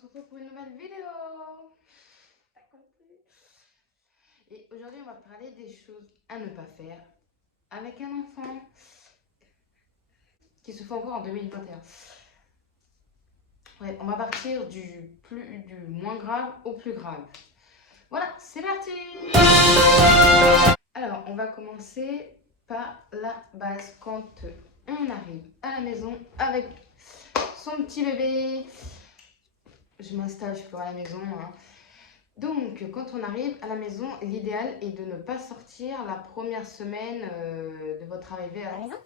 se retrouve pour une nouvelle vidéo. T'as compris? Et aujourd'hui, on va parler des choses à ne pas faire avec un enfant qui se fait encore en 2021. Ouais, on va partir du moins grave au plus grave. Voilà, c'est parti. Alors, on va commencer par la base quand on arrive à la maison avec son petit bébé. Je m'installe, je peux à la maison. Donc, quand on arrive à la maison, l'idéal est de ne pas sortir la première semaine de votre arrivée à la maison.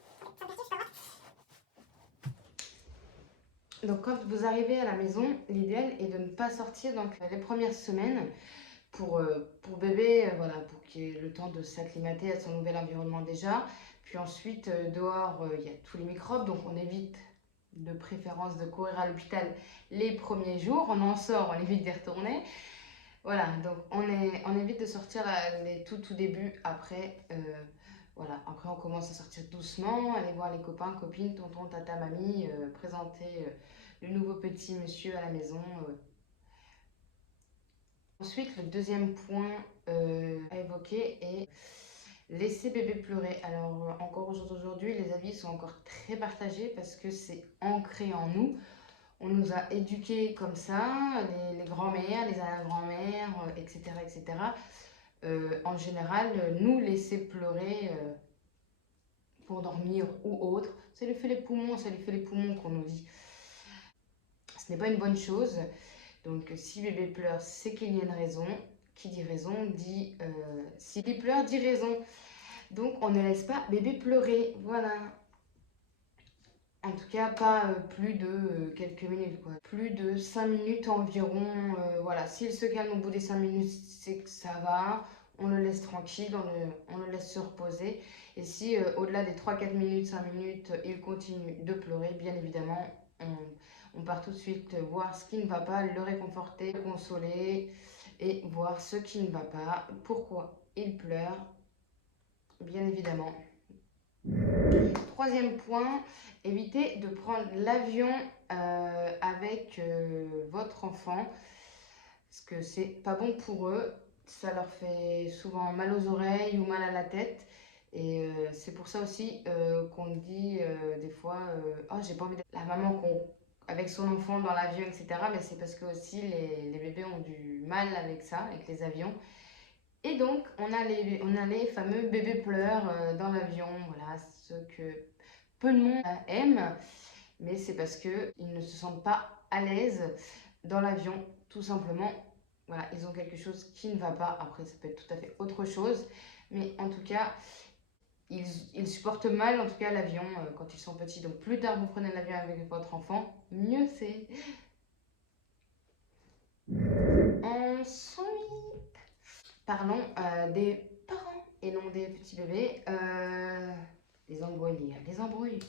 Donc, quand vous arrivez à la maison, l'idéal est de ne pas sortir donc, les premières semaines pour bébé, voilà, pour qu'il ait le temps de s'acclimater à son nouvel environnement déjà. Puis ensuite, dehors, il y a tous les microbes, donc on évite de préférence de courir à l'hôpital les premiers jours. On en sort, on évite d'y retourner. Voilà, donc on évite de sortir les tout débuts. Après, voilà, après on commence à sortir doucement, aller voir les copains, copines, tonton, tata, mamie, présenter le nouveau petit monsieur à la maison. Ensuite, le deuxième point à évoquer est laisser bébé pleurer. Alors encore aujourd'hui, les avis sont encore très partagés parce que c'est ancré en nous. On nous a éduqués comme ça, les grands-mères, les arrière-grand-mères, etc. etc. En général, nous laisser pleurer pour dormir ou autre, ça lui fait les poumons, qu'on nous dit. Ce n'est pas une bonne chose. Donc si bébé pleure, c'est qu'il y a une raison. Qui dit raison dit si bébé pleure, dit raison. Donc on ne laisse pas bébé pleurer. Voilà. En tout cas, pas plus de quelques minutes, quoi. Plus de 5 minutes environ. Voilà, s'il se calme au bout des 5 minutes, c'est que ça va. On le laisse tranquille, on le laisse se reposer. Et si au-delà des 3-4 minutes, 5 minutes, il continue de pleurer, bien évidemment, on part tout de suite voir ce qui ne va pas, le réconforter, le consoler et voir ce qui ne va pas, pourquoi il pleure, bien évidemment. Troisième point, évitez de prendre l'avion avec votre enfant parce que c'est pas bon pour eux. Ça leur fait souvent mal aux oreilles ou mal à la tête. Et c'est pour ça aussi qu'on dit des fois oh, j'ai pas envie d'être la maman avec son enfant dans l'avion, etc. Mais c'est parce que aussi les bébés ont du mal avec ça, avec les avions. Et donc, on a les fameux bébés pleurs dans l'avion, voilà, ce que peu de monde aime, mais c'est parce qu'ils ne se sentent pas à l'aise dans l'avion, tout simplement. Voilà, ils ont quelque chose qui ne va pas. Après, ça peut être tout à fait autre chose, mais en tout cas, ils supportent mal, en tout cas, l'avion quand ils sont petits. Donc, plus tard vous prenez l'avion avec votre enfant, mieux c'est. Ensuite, parlons des parents et non des petits bébés. Les embrouilles, les embrouilles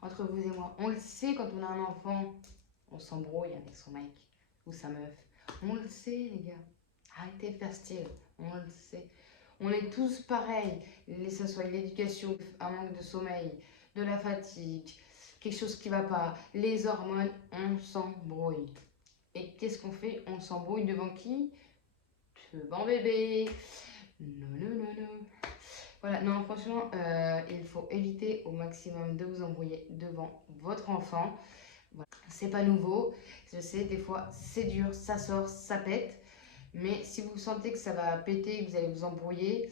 entre vous et moi. On le sait quand on a un enfant, on s'embrouille avec son mec ou sa meuf. On le sait, les gars. Arrêtez de faire style. On le sait. On est tous pareils. Que ce soit l'éducation, un manque de sommeil, de la fatigue, quelque chose qui va pas, les hormones, on s'embrouille. Et qu'est-ce qu'on fait? On s'embrouille devant qui? Devant bébé. Non, non, non, non. Voilà, non, franchement, il faut éviter au maximum de vous embrouiller devant votre enfant. Voilà. C'est pas nouveau, je sais, des fois c'est dur, ça sort, ça pète. Mais si vous sentez que ça va péter, que vous allez vous embrouiller,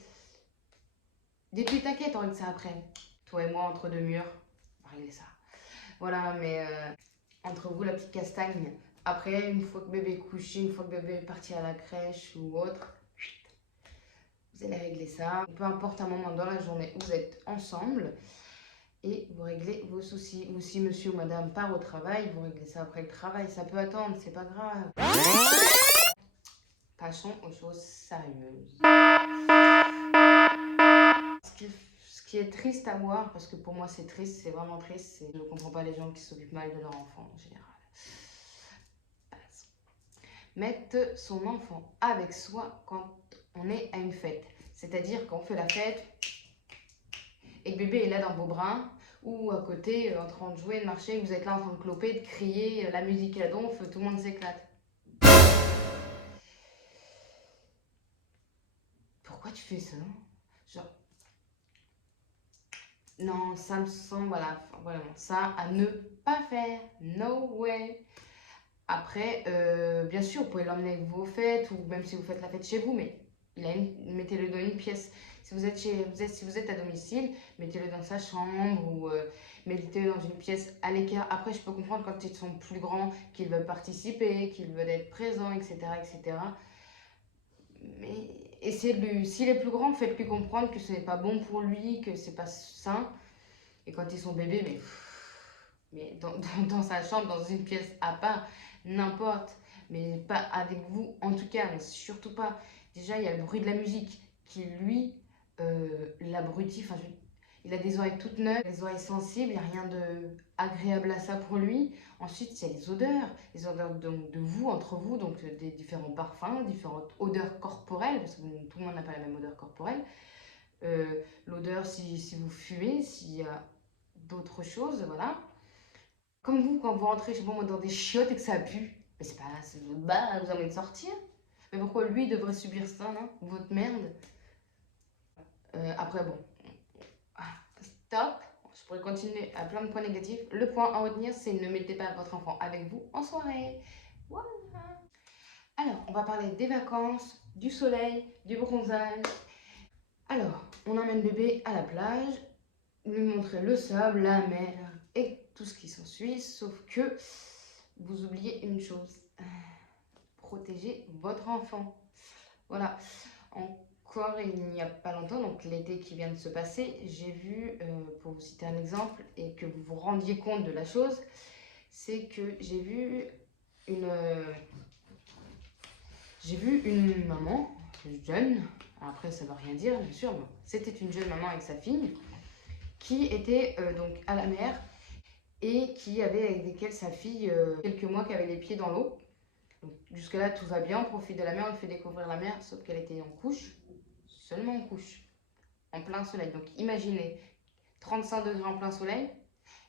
dites-lui t'inquiète, on règle ça après. Toi et moi, entre deux murs, on va régler ça. Voilà, mais entre vous, la petite castagne. Après, une fois que bébé est couché, une fois que bébé est parti à la crèche ou autre, vous allez régler ça. Peu importe un moment dans la journée où vous êtes ensemble et vous réglez vos soucis. Ou si monsieur ou madame part au travail, vous réglez ça après le travail. Ça peut attendre, c'est pas grave. Passons aux choses sérieuses. Ce qui est triste à voir, parce que pour moi c'est triste, c'est vraiment triste, je ne comprends pas les gens qui s'occupent mal de leur enfant en général. Mettre son enfant avec soi quand on est à une fête. C'est-à-dire qu'on fait la fête et que bébé est là dans vos bras, ou à côté en train de jouer, de marcher, vous êtes là en train de cloper, de crier, la musique à donf, tout le monde s'éclate. Pourquoi tu fais ça? Genre, non, ça me semble, voilà, vraiment, ça à ne pas faire. No way. Après, bien sûr, vous pouvez l'emmener avec vous aux fêtes, ou même si vous faites la fête chez vous, mais mettez-le dans une pièce. Si vous êtes, si vous êtes à domicile, mettez-le dans sa chambre, ou mettez-le dans une pièce à l'écart. Après, je peux comprendre quand ils sont plus grands, qu'ils veulent participer, qu'ils veulent être présents, etc., etc. Mais essayez de lui, s'il est plus grand, faites-lui comprendre que ce n'est pas bon pour lui, que c'est pas sain. Et quand ils sont bébés, mais dans sa chambre, dans une pièce à part, n'importe. Mais pas avec vous, en tout cas, mais surtout pas. Déjà, il y a le bruit de la musique qui, lui, l'abrutit. Enfin, il a des oreilles toutes neuves, des oreilles sensibles, il n'y a rien de agréable à ça pour lui. Ensuite, il y a les odeurs de vous, entre vous, donc des différents parfums, différentes odeurs corporelles, parce que tout le monde n'a pas la même odeur corporelle. L'odeur si vous fumez, s'il y a d'autres choses, voilà. Comme vous, quand vous rentrez chez moi dans des chiottes et que ça pue, mais c'est pas c'est votre bas, vous avez de sortir. Mais pourquoi lui devrait subir ça, non? Votre merde. Après, bon, stop. Je pourrais continuer à plein de points négatifs. Le point à retenir, c'est ne mettez pas votre enfant avec vous en soirée. Voilà. Alors, on va parler des vacances, du soleil, du bronzage. Alors, on emmène bébé à la plage, lui montrer le sable, la mer et tout ce qui s'ensuit, sauf que vous oubliez une chose, protéger votre enfant. Voilà, encore il n'y a pas longtemps, donc l'été qui vient de se passer, j'ai vu, pour vous citer un exemple et que vous vous rendiez compte de la chose, c'est que j'ai vu une maman jeune, après ça ne veut rien dire bien sûr, mais c'était une jeune maman avec sa fille, qui était donc à la mer et qui avait avec desquels sa fille, quelques mois, qui avait les pieds dans l'eau. Jusque-là, tout va bien, on profite de la mer, on lui fait découvrir la mer, sauf qu'elle était en couche, seulement en couche, en plein soleil. Donc imaginez, 35 degrés en plein soleil,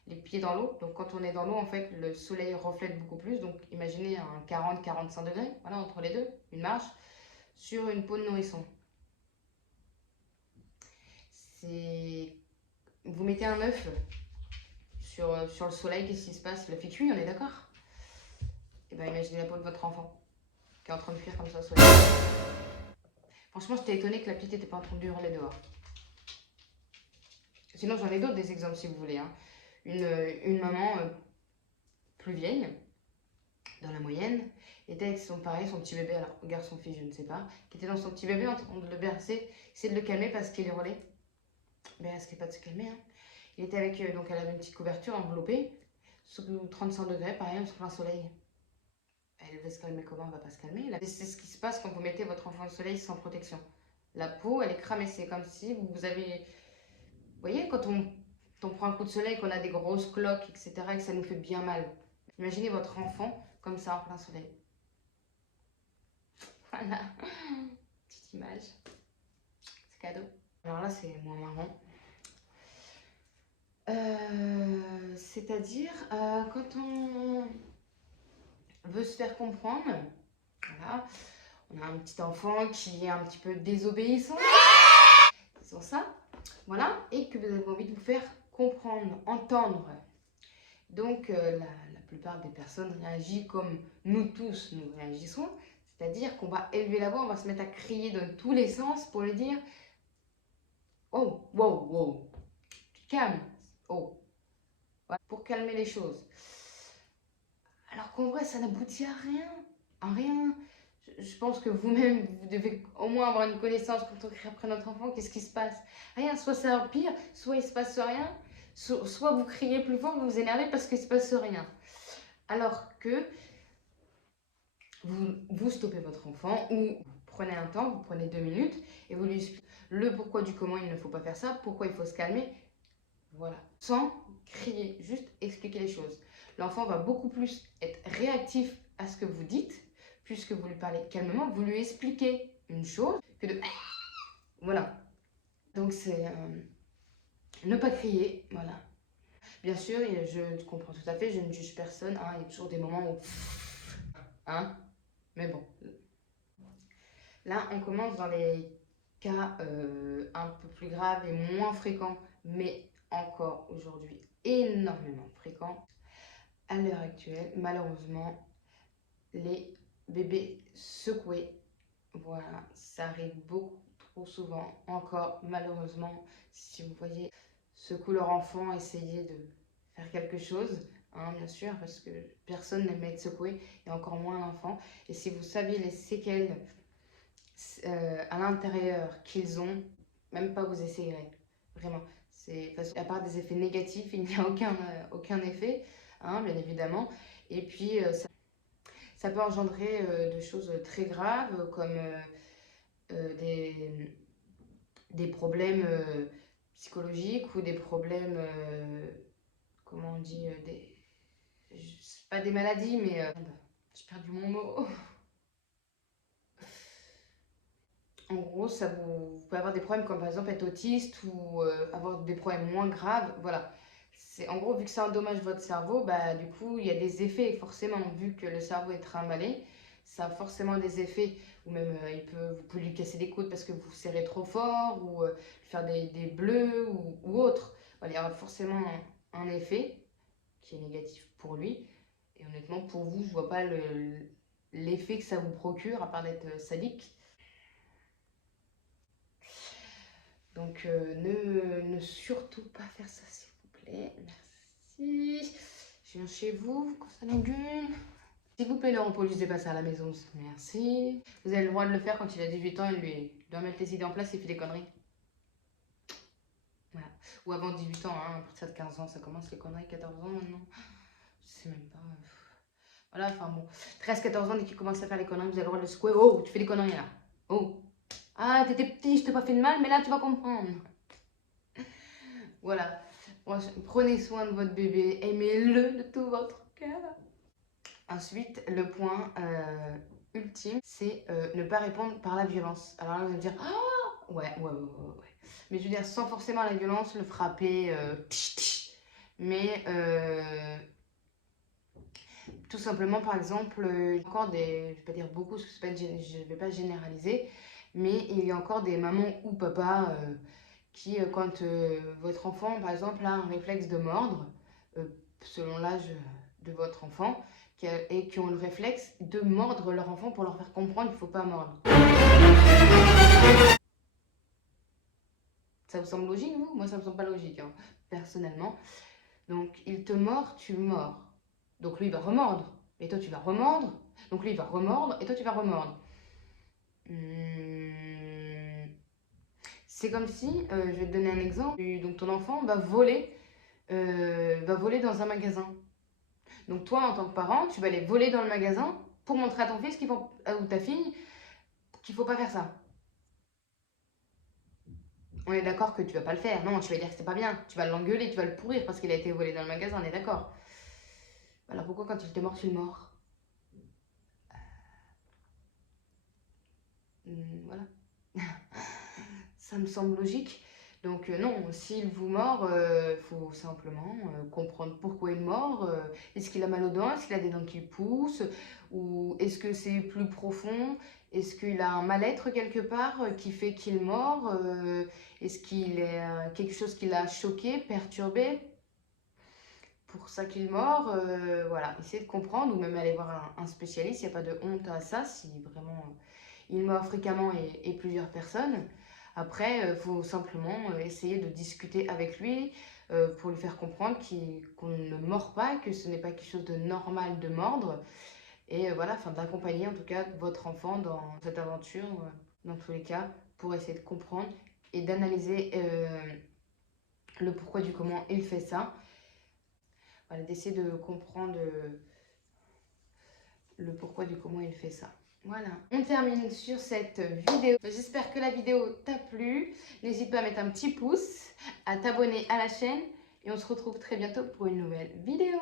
les pieds dans l'eau. Donc quand on est dans l'eau, en fait, le soleil reflète beaucoup plus. Donc imaginez un 40-45 degrés, voilà, entre les deux, une marche, sur une peau de nourrisson. Vous mettez un œuf sur le soleil, qu'est-ce qui se passe? Le fait cuit, on est d'accord? Et bien imaginez la peau de votre enfant qui est en train de cuire comme ça au soleil. Franchement, j'étais étonnée que la petite n'était pas en train de hurler dehors. Sinon, j'en ai d'autres des exemples si vous voulez. Hein. Une maman plus vieille, dans la moyenne, était avec son petit bébé, alors garçon, fille, je ne sais pas, qui était dans son petit bébé en train de le bercer, essayer de le calmer parce qu'il hurlait. Mais elle ne risquait pas de se calmer. Hein. Il était avec, donc elle avait une petite couverture enveloppée, sous 35 degrés, pareil, sous plein soleil. Elle va se calmer comment? Elle va pas se calmer. C'est ce qui se passe quand vous mettez votre enfant au soleil sans protection. La peau, elle est cramée. C'est comme si vous avez... Vous voyez, quand on prend un coup de soleil, qu'on a des grosses cloques, etc., et que ça nous fait bien mal. Imaginez votre enfant comme ça en plein soleil. Voilà. Petite image. C'est cadeau. Alors là, c'est moins marrant. C'est-à-dire, quand on veut se faire comprendre, voilà, on a un petit enfant qui est un petit peu désobéissant, c'est sur ça, voilà, et que vous avez envie de vous faire comprendre, entendre. Donc, la plupart des personnes réagissent comme nous tous, nous réagissons, c'est-à-dire qu'on va élever la voix, on va se mettre à crier dans tous les sens pour lui dire « Oh, wow, wow, calme, oh », voilà, pour calmer les choses. Alors qu'en vrai, ça n'aboutit à rien, à rien. Je pense que vous-même, vous devez au moins avoir une connaissance quand on crie après notre enfant, qu'est-ce qui se passe? Rien, soit ça empire, soit il se passe rien, soit vous criez plus fort, vous vous énervez parce qu'il se passe rien. Alors que vous stoppez votre enfant ou vous prenez un temps, vous prenez 2 minutes et vous lui expliquez le pourquoi du comment il ne faut pas faire ça, pourquoi il faut se calmer, voilà. Sans crier, juste expliquer les choses. L'enfant va beaucoup plus être réactif à ce que vous dites, puisque vous lui parlez calmement, vous lui expliquez une chose, que de... Voilà. Donc c'est ne pas crier, voilà. Bien sûr, je comprends tout à fait, je ne juge personne, hein, il y a toujours des moments où... Hein, mais bon. Là, on commence dans les cas un peu plus graves et moins fréquents, mais encore aujourd'hui énormément fréquents. À l'heure actuelle, malheureusement, les bébés secoués, voilà, ça arrive beaucoup trop souvent. Encore, malheureusement, si vous voyez secouer leur enfant, essayer de faire quelque chose, hein, bien sûr, parce que personne n'aime être secoué, et encore moins l'enfant. Et si vous saviez les séquelles à l'intérieur qu'ils ont, même pas vous essayerez, vraiment. À part des effets négatifs, il n'y a aucun effet, hein, bien évidemment. Et puis, ça peut engendrer des choses très graves, comme des problèmes psychologiques ou des problèmes, comment on dit, pas des maladies, mais... j'ai perdu mon mot. En gros, vous pouvez avoir des problèmes comme par exemple être autiste ou avoir des problèmes moins graves. Voilà. En gros, vu que ça endommage votre cerveau, bah, du coup, il y a des effets forcément. Vu que le cerveau est trimballé, ça a forcément des effets. Ou même, vous pouvez lui casser des côtes parce que vous serrez trop fort ou lui faire des bleus ou autre. Voilà, il y aura forcément un effet qui est négatif pour lui. Et honnêtement, pour vous, je vois pas l'effet que ça vous procure, à part d'être sadique. Donc ne surtout pas faire ça s'il vous plaît. Merci. Je viens chez vous, ça l'engule. S'il vous plaît, ne reproduisez pas ça à la maison. Merci. Vous avez le droit de le faire quand il a 18 ans, il lui doit mettre les idées en place et fait des conneries. Voilà. Ou avant 18 ans, hein, à partir de 15 ans, ça commence les conneries, 14 ans maintenant. Je sais même pas. Voilà, enfin bon. 13-14 ans, dès qu'il commence à faire les conneries, vous avez le droit de le secouer. Oh, tu fais des conneries là. Oh. Ah, t'étais petit, je t'ai pas fait de mal, mais là tu vas comprendre. Voilà. Prenez soin de votre bébé, aimez-le de tout votre cœur. Ensuite, le point ultime, c'est ne pas répondre par la violence. Alors là, vous allez me dire, ah, ouais. Mais je veux dire, sans forcément la violence, le frapper, mais tout simplement, par exemple, il y a encore des, je vais pas dire beaucoup, parce que je vais pas généraliser, mais il y a encore des mamans ou papas qui, quand votre enfant, par exemple, a un réflexe de mordre, selon l'âge de votre enfant, et qui ont le réflexe de mordre leur enfant pour leur faire comprendre qu'il ne faut pas mordre. Ça vous semble logique, vous? Moi, ça me semble pas logique, hein, personnellement. Donc, il te mord, tu mords. Donc, lui, il va remordre. Et toi, tu vas remordre. Donc, lui, il va remordre. Et toi, tu vas remordre. C'est comme si, je vais te donner un exemple. Donc, ton enfant va voler dans un magasin. Donc toi, en tant que parent, tu vas aller voler dans le magasin pour montrer à ton fils ou ta fille qu'il ne faut pas faire ça. On est d'accord que tu vas pas le faire. Non, tu vas dire que c'est pas bien. Tu vas l'engueuler, tu vas le pourrir parce qu'il a été volé dans le magasin, on est d'accord. Alors pourquoi quand il te mord, tu le mords? Voilà. Ça me semble logique. Donc non, s'il vous mord, il faut simplement comprendre pourquoi il mord. Est-ce qu'il a mal aux dents? Est-ce qu'il a des dents qui poussent? Ou est-ce que c'est plus profond? Est-ce qu'il a un mal-être quelque part qui fait qu'il mord? Est-ce qu'il est quelque chose qui l'a choqué, perturbé? Pour ça qu'il mord, voilà, essayez de comprendre ou même aller voir un spécialiste, il n'y a pas de honte à ça si vraiment il mord fréquemment et plusieurs personnes. Après, il faut simplement essayer de discuter avec lui pour lui faire comprendre qu'on ne mord pas, que ce n'est pas quelque chose de normal de mordre. Et voilà, enfin d'accompagner en tout cas votre enfant dans cette aventure, dans tous les cas, pour essayer de comprendre et d'analyser le pourquoi du comment il fait ça. Voilà, d'essayer de comprendre le pourquoi du comment il fait ça. Voilà, on termine sur cette vidéo. J'espère que la vidéo t'a plu. N'hésite pas à mettre un petit pouce, à t'abonner à la chaîne et on se retrouve très bientôt pour une nouvelle vidéo.